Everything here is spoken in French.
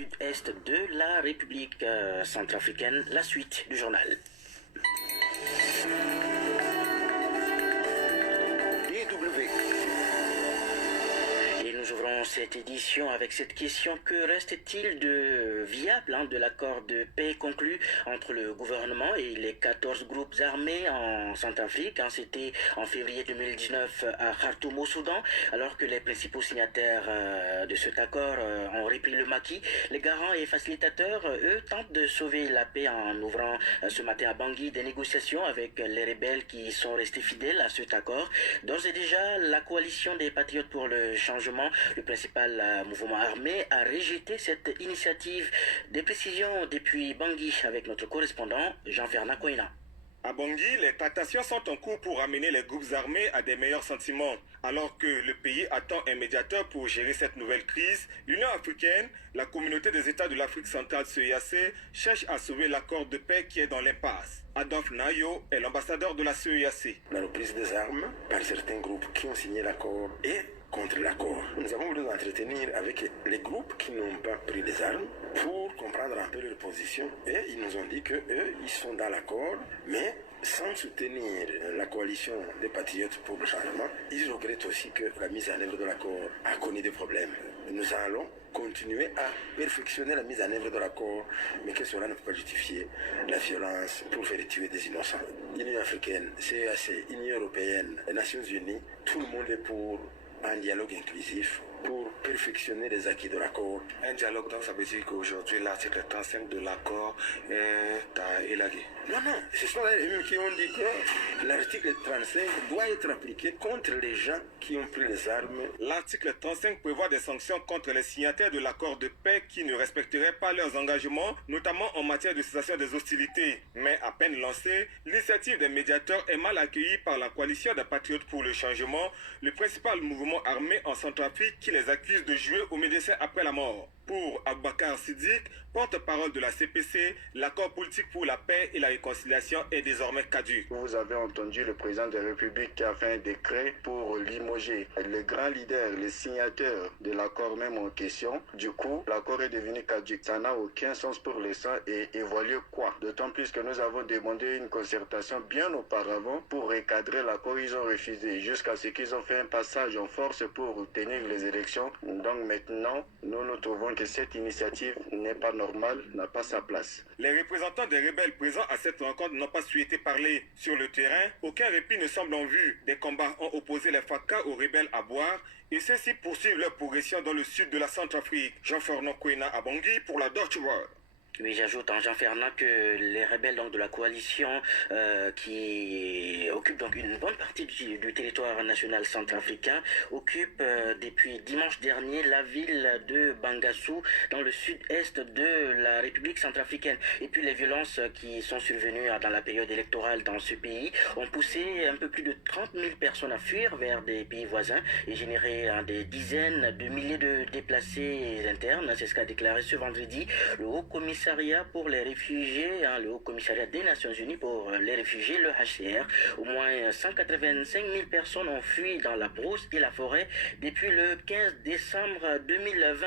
sud-est de la République centrafricaine. La suite du journal. Et nous ouvrons cette édition avec cette question: que reste-t-il de viable de l'accord de paix conclu entre le gouvernement et les 14 groupes armés en Centrafrique? C'était en février 2019 à Khartoum au Soudan, alors que les principaux signataires de cet accord ont repris le maquis. Les garants et facilitateurs, eux, tentent de sauver la paix en ouvrant ce matin à Bangui des négociations avec les rebelles qui sont restés fidèles à cet accord. D'ores et déjà, la coalition des Patriotes pour le changement, le principal mouvement armé, a rejeté cette initiative. Des précisions depuis Bangui avec notre correspondant Jean-Fernand Koina. À Bangui, les tractations sont en cours pour amener les groupes armés à des meilleurs sentiments. Alors que le pays attend un médiateur pour gérer cette nouvelle crise, l'Union africaine, la communauté des États de l'Afrique centrale CEEAC, cherche à sauver l'accord de paix qui est dans l'impasse. Adolphe Nayo est l'ambassadeur de la CEEAC. La reprise des armes par certains groupes qui ont signé l'accord et contre l'accord. Nous avons voulu nous entretenir avec les groupes qui n'ont pas pris les armes pour comprendre un peu leur position, et ils nous ont dit qu'eux, ils sont dans l'accord, mais sans soutenir la coalition des Patriotes pour le changement. Ils regrettent aussi que la mise en œuvre de l'accord a connu des problèmes. Nous allons continuer à perfectionner la mise en œuvre de l'accord, mais que cela ne peut pas justifier la violence pour faire tuer des innocents. L'Union africaine, CEEAC, Union européenne, les Nations unies, tout le monde est pour un dialogue inclusif pour perfectionner les acquis de l'accord. Un dialogue, donc ça veut dire qu'aujourd'hui l'article 35 de l'accord est à élaguer. Non, ce sont les mêmes qui ont dit que l'article 35 doit être appliqué contre les gens qui ont pris les armes. L'article 35 prévoit des sanctions contre les signataires de l'accord de paix qui ne respecteraient pas leurs engagements, notamment en matière de cessation des hostilités. Mais à peine lancée, l'initiative des médiateurs est mal accueillie par la coalition des Patriotes pour le changement, le principal mouvement armé en Centrafrique qui les accuse de jouer aux médecins après la mort. Pour Aboubacar Siddiq, porte-parole de la CPC, l'accord politique pour la paix et la réconciliation est désormais caduc. Vous avez entendu le président de la République qui a fait un décret pour limoger les grands leaders, les signataires de l'accord même en question. Du coup, l'accord est devenu caduc. Ça n'a aucun sens pour l'instant et évaluer quoi? D'autant plus que nous avons demandé une concertation bien auparavant pour recadrer l'accord. Ils ont refusé jusqu'à ce qu'ils ont fait un passage en force pour tenir les élections. Donc maintenant, nous trouvons que cette initiative n'est pas normale, n'a pas sa place. Les représentants des rebelles présents à cette rencontre n'ont pas souhaité parler. Sur le terrain, aucun répit ne semble en vue. Des combats ont opposé les FACA aux rebelles à boire et ceux-ci poursuivent leur progression dans le sud de la Centrafrique. Jean-Fernand Koena à Bangui pour la Deutsche Welle. Oui, j'ajoute en Jean-Fernand que les rebelles de la coalition qui occupent donc une bonne partie du territoire national centrafricain occupent depuis dimanche dernier la ville de Bangassou dans le sud-est de la République centrafricaine. Et puis les violences qui sont survenues dans la période électorale dans ce pays ont poussé un peu plus de 30 000 personnes à fuir vers des pays voisins et généré des dizaines de milliers de déplacés internes. C'est ce qu'a déclaré ce vendredi le Haut-Commissariat pour les réfugiés, le Haut-Commissariat des Nations Unies pour les réfugiés, le HCR. Au moins 185 000 personnes ont fui dans la brousse et la forêt depuis le 15 décembre 2020.